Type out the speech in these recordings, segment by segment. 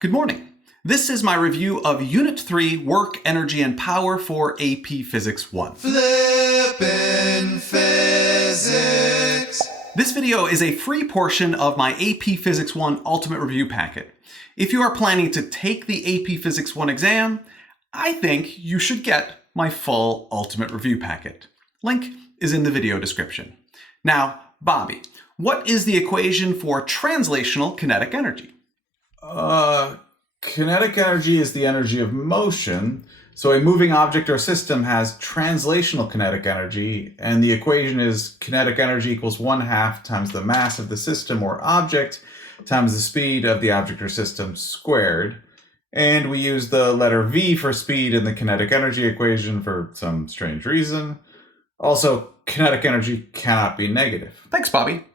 Good morning. This is my review of Unit 3, Work, Energy, and Power for AP Physics 1. Flippin' Physics! This video is a free portion of my AP Physics 1 Ultimate Review Packet. If you are planning to take the AP Physics 1 exam, I think you should get my full Ultimate Review Packet. Link is in the video description. Now, Bobby, what is the equation for translational kinetic energy? Kinetic energy is the energy of motion. So a moving object or system has translational kinetic energy, and the equation is kinetic energy equals 1/2 times the mass of the system or object times the speed of the object or system squared. And we use the letter V for speed in the kinetic energy equation for some strange reason. Also, kinetic energy cannot be negative. Thanks, Bobby.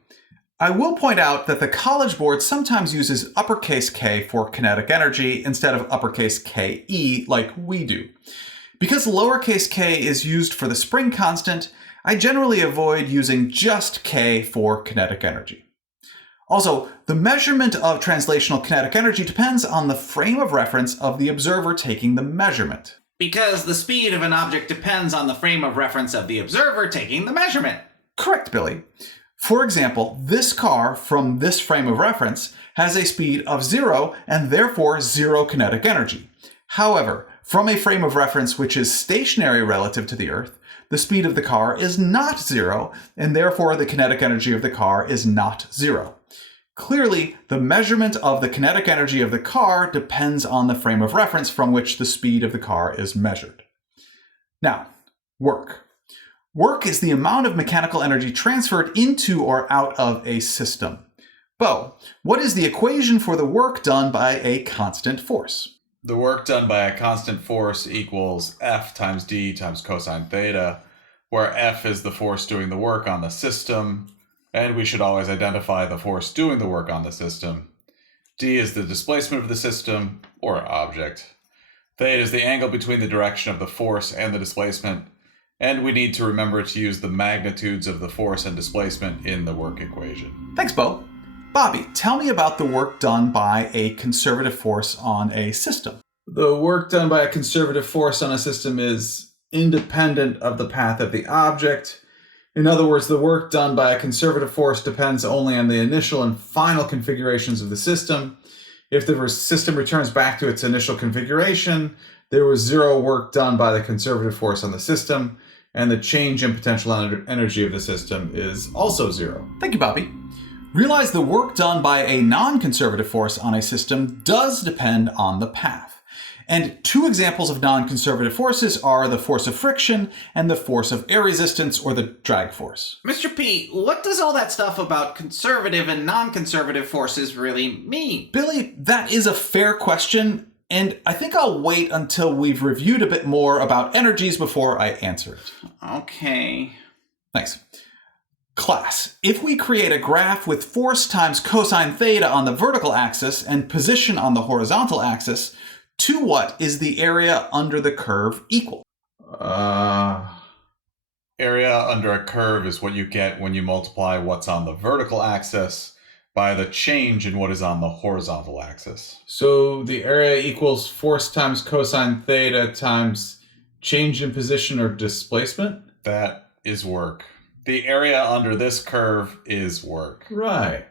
I will point out that the College Board sometimes uses uppercase K for kinetic energy instead of uppercase KE like we do. Because lowercase k is used for the spring constant, I generally avoid using just K for kinetic energy. Also, the measurement of translational kinetic energy depends on the frame of reference of the observer taking the measurement. Because the speed of an object depends on the frame of reference of the observer taking the measurement. Correct, Billy. For example, this car from this frame of reference has a speed of 0 and therefore 0 kinetic energy. However, from a frame of reference which is stationary relative to the Earth, the speed of the car is not 0 and therefore the kinetic energy of the car is not 0. Clearly, the measurement of the kinetic energy of the car depends on the frame of reference from which the speed of the car is measured. Now, work. Work is the amount of mechanical energy transferred into or out of a system. Bo, what is the equation for the work done by a constant force? The work done by a constant force equals F times D times cosine theta, where F is the force doing the work on the system, and we should always identify the force doing the work on the system. D is the displacement of the system, or object. Theta is the angle between the direction of the force and the displacement, and we need to remember to use the magnitudes of the force and displacement in the work equation. Thanks, Bo. Bobby, tell me about the work done by a conservative force on a system. The work done by a conservative force on a system is independent of the path of the object. In other words, the work done by a conservative force depends only on the initial and final configurations of the system. If the system returns back to its initial configuration, there was 0 work done by the conservative force on the system, and the change in potential energy of the system is also 0. Thank you, Bobby. Realize the work done by a non-conservative force on a system does depend on the path. And 2 examples of non-conservative forces are the force of friction and the force of air resistance, or the drag force. Mr. P, what does all that stuff about conservative and non-conservative forces really mean? Billy, that is a fair question, and I think I'll wait until we've reviewed a bit more about energies before I answer it. Okay. Thanks. Class, if we create a graph with force times cosine theta on the vertical axis and position on the horizontal axis, to what is the area under the curve equal? Area under a curve is what you get when you multiply what's on the vertical axis by the change in what is on the horizontal axis. So the area equals force times cosine theta times change in position or displacement? That is work. The area under this curve is work. Right.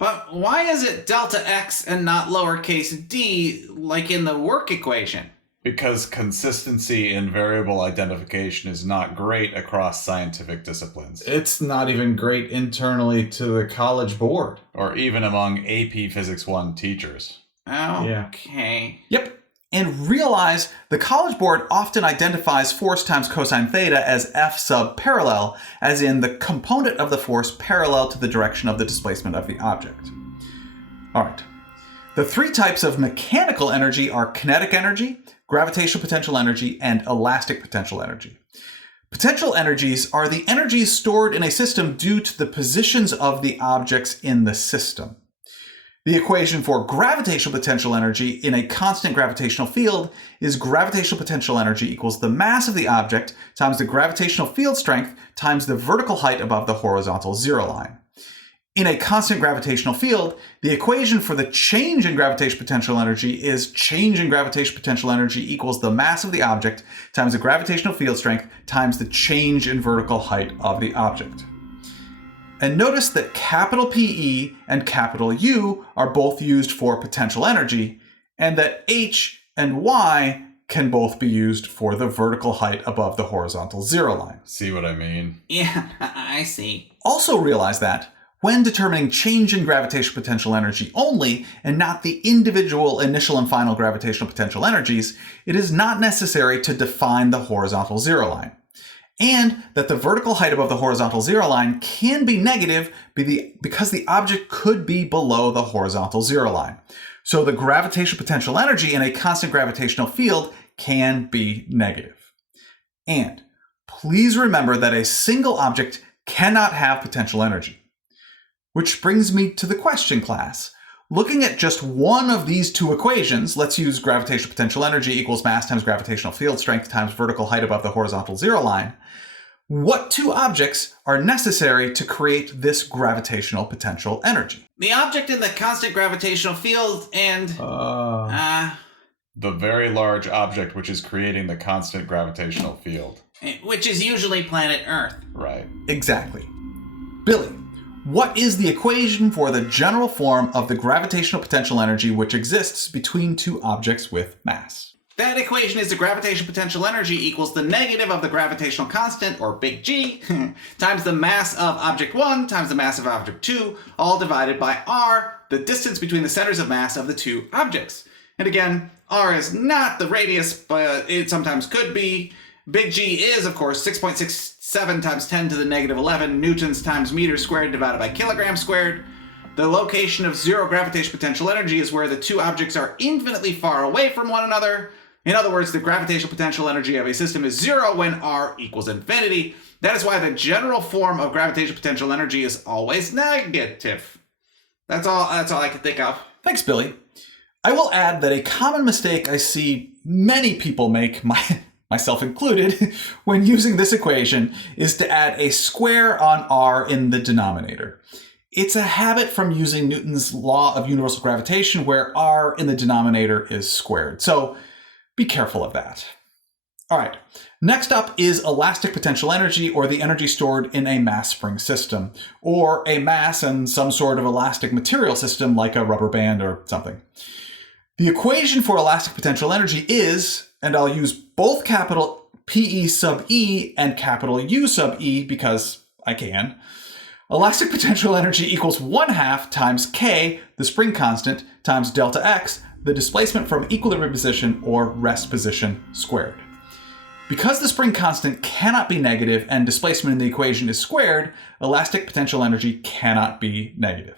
But why is it delta x and not lowercase d like in the work equation? Because consistency in variable identification is not great across scientific disciplines. It's not even great internally to the College Board. Or even among AP Physics 1 teachers. Okay. Yep. And realize the College Board often identifies force times cosine theta as F sub parallel, as in the component of the force parallel to the direction of the displacement of the object. All right. The 3 types of mechanical energy are kinetic energy, gravitational potential energy, and elastic potential energy. Potential energies are the energies stored in a system due to the positions of the objects in the system. The equation for gravitational potential energy in a constant gravitational field is gravitational potential energy equals the mass of the object times the gravitational field strength times the vertical height above the horizontal 0 line. In a constant gravitational field, the equation for the change in gravitational potential energy is change in gravitational potential energy equals the mass of the object times the gravitational field strength times the change in vertical height of the object. And notice that capital PE and capital U are both used for potential energy, and that H and Y can both be used for the vertical height above the horizontal zero line. See what I mean? Yeah, I see. Also realize that when determining change in gravitational potential energy only, and not the individual initial and final gravitational potential energies, it is not necessary to define the horizontal zero line. And that the vertical height above the horizontal zero line can be negative because the object could be below the horizontal zero line. So the gravitational potential energy in a constant gravitational field can be negative. And please remember that a single object cannot have potential energy. Which brings me to the question, class. Looking at just one of these two equations, let's use gravitational potential energy equals mass times gravitational field strength times vertical height above the horizontal zero line. What two objects are necessary to create this gravitational potential energy? The object in the constant gravitational field and... The very large object which is creating the constant gravitational field. which is usually planet Earth. Right. Exactly. Billy, what is the equation for the general form of the gravitational potential energy which exists between two objects with mass? That equation is the gravitational potential energy equals the negative of the gravitational constant, or big G, times the mass of object 1 times the mass of object 2, all divided by r, the distance between the centers of mass of the two objects. And again, r is not the radius, but it sometimes could be. Big G is, of course, 6.67 times 10 to the negative 11 newtons times meters squared divided by kilograms squared. The location of zero gravitational potential energy is where the two objects are infinitely far away from one another. In other words, the gravitational potential energy of a system is zero when r equals infinity. That is why the general form of gravitational potential energy is always negative. That's all I can think of. Thanks, Billy. I will add that a common mistake I see many people make, myself included, when using this equation is to add a square on r in the denominator. It's a habit from using Newton's law of universal gravitation where r in the denominator is squared. So be careful of that. All right, next up is elastic potential energy, or the energy stored in a mass spring system, or a mass and some sort of elastic material system like a rubber band or something. The equation for elastic potential energy is, and I'll use both capital PE sub E and capital U sub E because I can. Elastic potential energy equals 1/2 times K, the spring constant, times delta X, the displacement from equilibrium position or rest position squared. Because the spring constant cannot be negative and displacement in the equation is squared, elastic potential energy cannot be negative.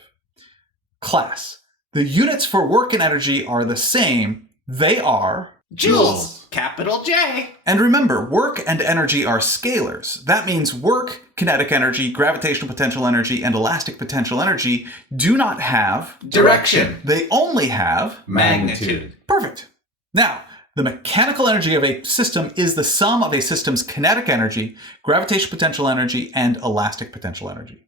Class, the units for work and energy are the same. They are Joules, capital J. And remember, work and energy are scalars. That means work, kinetic energy, gravitational potential energy, and elastic potential energy do not have Direction. They only have Magnitude. Perfect. Now, the mechanical energy of a system is the sum of a system's kinetic energy, gravitational potential energy, and elastic potential energy.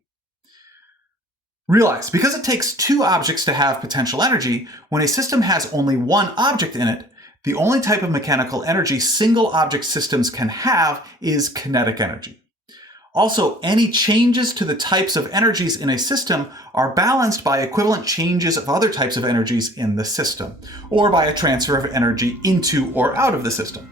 Realize, because it takes two objects to have potential energy, when a system has only one object in it, the only type of mechanical energy single object systems can have is kinetic energy. Also, any changes to the types of energies in a system are balanced by equivalent changes of other types of energies in the system, or by a transfer of energy into or out of the system.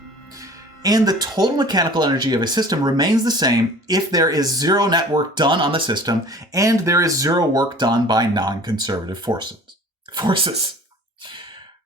And the total mechanical energy of a system remains the same if there is zero net work done on the system and there is zero work done by non-conservative forces.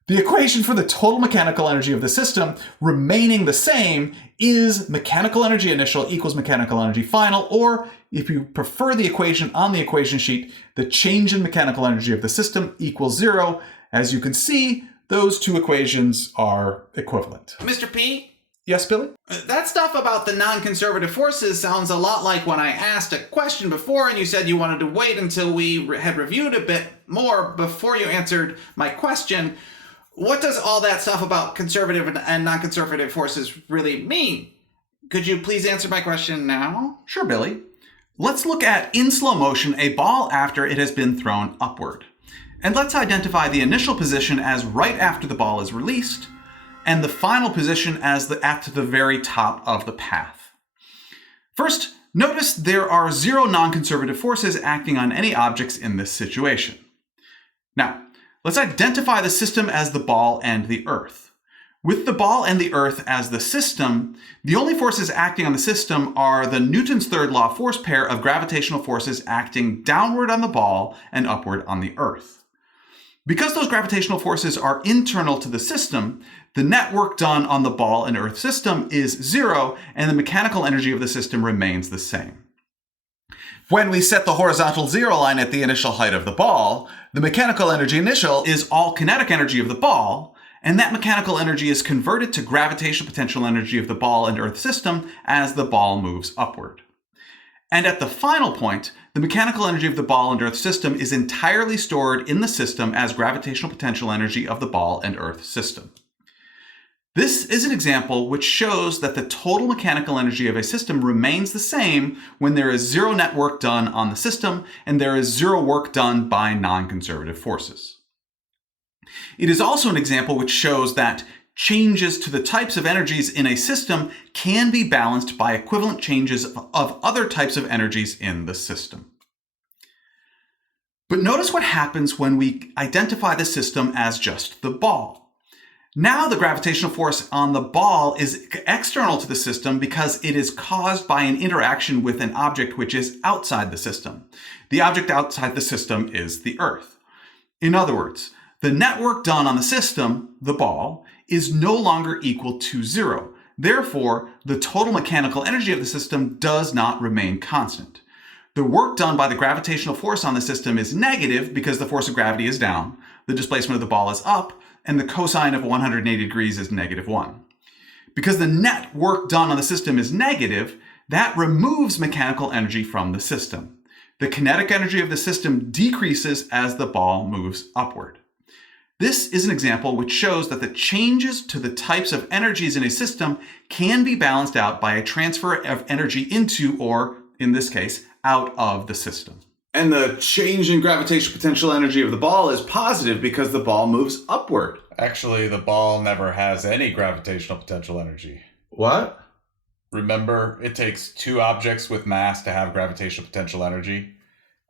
The equation for the total mechanical energy of the system remaining the same is mechanical energy initial equals mechanical energy final, or if you prefer the equation on the equation sheet, the change in mechanical energy of the system equals 0. As you can see, those two equations are equivalent. Mr. P? Yes, Billy? That stuff about the non-conservative forces sounds a lot like when I asked a question before and you said you wanted to wait until we had reviewed a bit more before you answered my question. What does all that stuff about conservative and non-conservative forces really mean? Could you please answer my question now? Sure, Billy. Let's look at, in slow motion, a ball after it has been thrown upward. And let's identify the initial position as right after the ball is released, and the final position as at the very top of the path. First, notice there are 0 non-conservative forces acting on any objects in this situation. Now, let's identify the system as the ball and the Earth. With the ball and the Earth as the system, the only forces acting on the system are the Newton's third law force pair of gravitational forces acting downward on the ball and upward on the Earth. Because those gravitational forces are internal to the system, the net work done on the ball and Earth system is 0, and the mechanical energy of the system remains the same. When we set the horizontal 0 line at the initial height of the ball, the mechanical energy initial is all kinetic energy of the ball, and that mechanical energy is converted to gravitational potential energy of the ball and Earth system as the ball moves upward. And at the final point, the mechanical energy of the ball and Earth system is entirely stored in the system as gravitational potential energy of the ball and Earth system. This is an example which shows that the total mechanical energy of a system remains the same when there is 0 net work done on the system and there is 0 work done by non-conservative forces. It is also an example which shows that changes to the types of energies in a system can be balanced by equivalent changes of other types of energies in the system. But notice what happens when we identify the system as just the ball. Now the gravitational force on the ball is external to the system because it is caused by an interaction with an object which is outside the system. The object outside the system is the Earth. In other words, the net work done on the system, the ball, is no longer equal to 0. Therefore, the total mechanical energy of the system does not remain constant. The work done by the gravitational force on the system is negative because the force of gravity is down, the displacement of the ball is up, and the cosine of 180 degrees is -1. Because the net work done on the system is negative, that removes mechanical energy from the system. The kinetic energy of the system decreases as the ball moves upward. This is an example which shows that the changes to the types of energies in a system can be balanced out by a transfer of energy into, or in this case, out of the system. And the change in gravitational potential energy of the ball is positive because the ball moves upward. Actually, the ball never has any gravitational potential energy. What? Remember, it takes 2 objects with mass to have gravitational potential energy.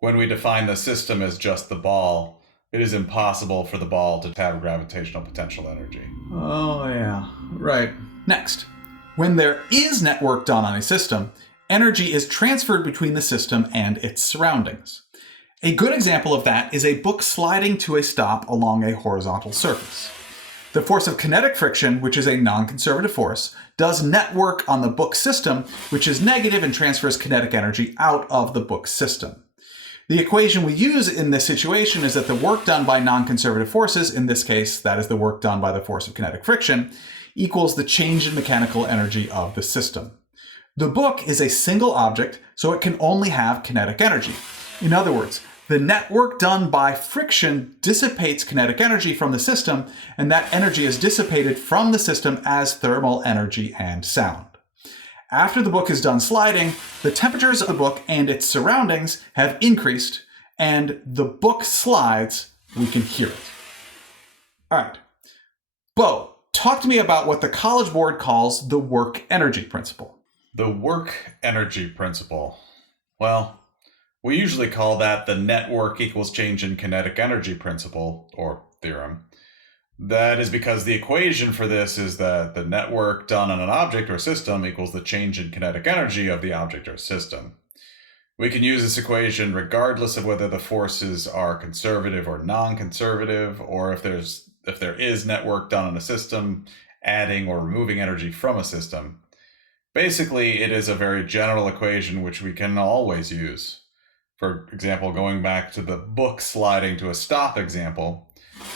When we define the system as just the ball, it is impossible for the ball to have gravitational potential energy. Oh, yeah. Right. Next, when there is net work done on a system, energy is transferred between the system and its surroundings. A good example of that is a book sliding to a stop along a horizontal surface. The force of kinetic friction, which is a non-conservative force, does net work on the book system, which is negative and transfers kinetic energy out of the book system. The equation we use in this situation is that the work done by non-conservative forces, in this case, that is the work done by the force of kinetic friction, equals the change in mechanical energy of the system. The book is a single object, so it can only have kinetic energy. In other words, the net work done by friction dissipates kinetic energy from the system, and that energy is dissipated from the system as thermal energy and sound. After the book is done sliding, the temperatures of the book and its surroundings have increased, and the book slides, we can hear it. All right. Bo, talk to me about what the College Board calls the work energy principle. The work energy principle. Well, we usually call that the net work equals change in kinetic energy principle, or theorem. That is because the equation for this is that the net work done on an object or system equals the change in kinetic energy of the object or system. We can use this equation regardless of whether the forces are conservative or non-conservative, or if there is net work done on a system, adding or removing energy from a system. Basically, it is a very general equation which we can always use. For example, going back to the book sliding to a stop example,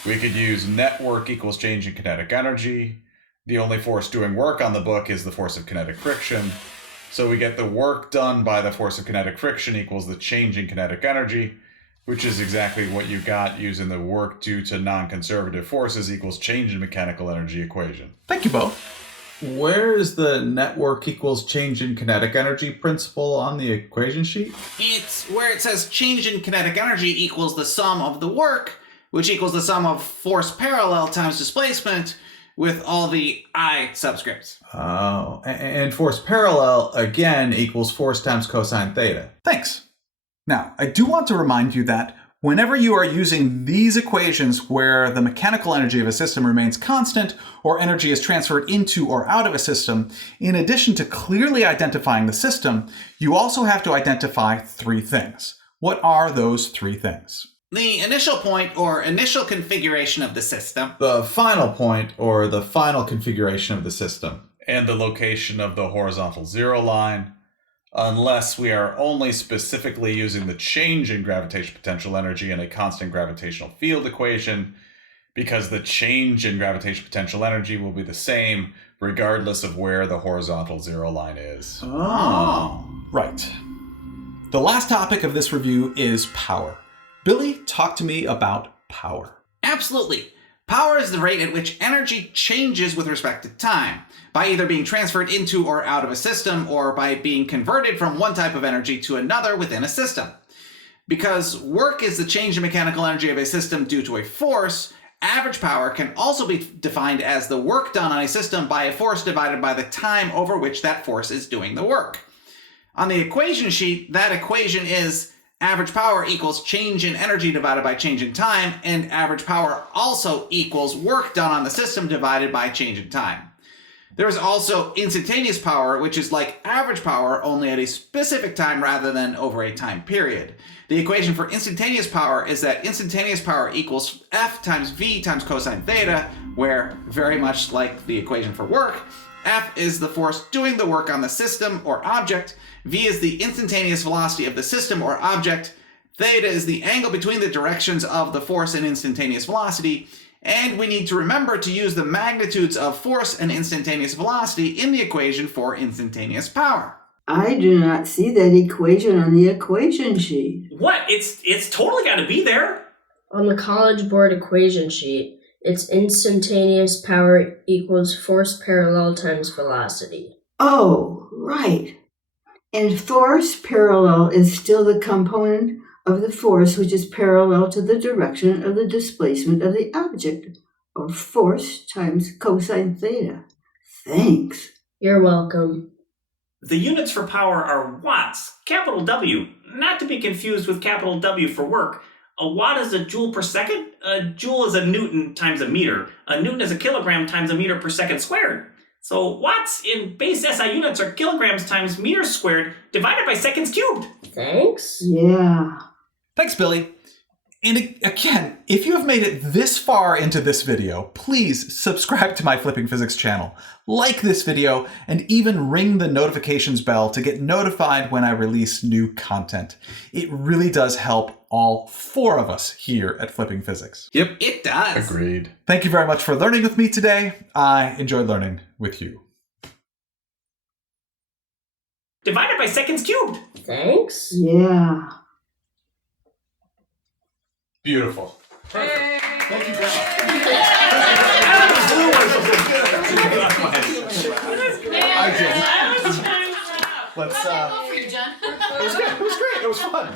we could use net work equals change in kinetic energy. The only force doing work on the book is the force of kinetic friction. So we get the work done by the force of kinetic friction equals the change in kinetic energy, which is exactly what you got using the work due to non-conservative forces equals change in mechanical energy equation. Thank you, Bo. Where is the network equals change in kinetic energy principle on the equation sheet? It's where it says change in kinetic energy equals the sum of the work, which equals the sum of force parallel times displacement with all the I subscripts. Oh, and force parallel, again, equals force times cosine theta. Thanks. Now, I do want to remind you that whenever you are using these equations where the mechanical energy of a system remains constant or energy is transferred into or out of a system, in addition to clearly identifying the system, you also have to identify three things. What are those three things? The initial point or initial configuration of the system. The final point or the final configuration of the system. And the location of the horizontal zero line, unless we are only specifically using the change in gravitational potential energy in a constant gravitational field equation, because the change in gravitational potential energy will be the same regardless of where the horizontal zero line is. Oh. Right. The last topic of this review is power. Billy, talk to me about power. Absolutely. Power is the rate at which energy changes with respect to time, by either being transferred into or out of a system, or by being converted from one type of energy to another within a system. Because work is the change in mechanical energy of a system due to a force, average power can also be defined as the work done on a system by a force divided by the time over which that force is doing the work. On the equation sheet, that equation is average power equals change in energy divided by change in time, and average power also equals work done on the system divided by change in time. There is also instantaneous power, which is like average power, only at a specific time rather than over a time period. The equation for instantaneous power is that instantaneous power equals F times V times cosine theta, where, very much like the equation for work, F is the force doing the work on the system or object, V is the instantaneous velocity of the system or object, theta is the angle between the directions of the force and instantaneous velocity, and we need to remember to use the magnitudes of force and instantaneous velocity in the equation for instantaneous power. I do not see that equation on the equation sheet. What? It's totally got to be there. On the College Board equation sheet, it's instantaneous power equals force parallel times velocity. Oh, right. And force parallel is still the component of the force which is parallel to the direction of the displacement of the object, or force times cosine theta. Thanks. You're welcome. The units for power are watts, capital W, not to be confused with capital W for work. A watt is a joule per second. A joule is a newton times a meter. A newton is a kilogram times a meter per second squared. So watts in base SI units are kilograms times meters squared divided by seconds cubed. Thanks. Yeah. Thanks, Billy. And again, if you have made it this far into this video, please subscribe to my Flipping Physics channel, like this video, and even ring the notifications bell to get notified when I release new content. It really does help all four of us here at Flipping Physics. Yep, it does. Agreed. Thank you very much for learning with me today. I enjoyed learning with you. Divided by seconds cubed. Thanks. Yeah. Beautiful. Thank you very much. I did. Let's Well, for you, John. It was good. It was great. It was fun.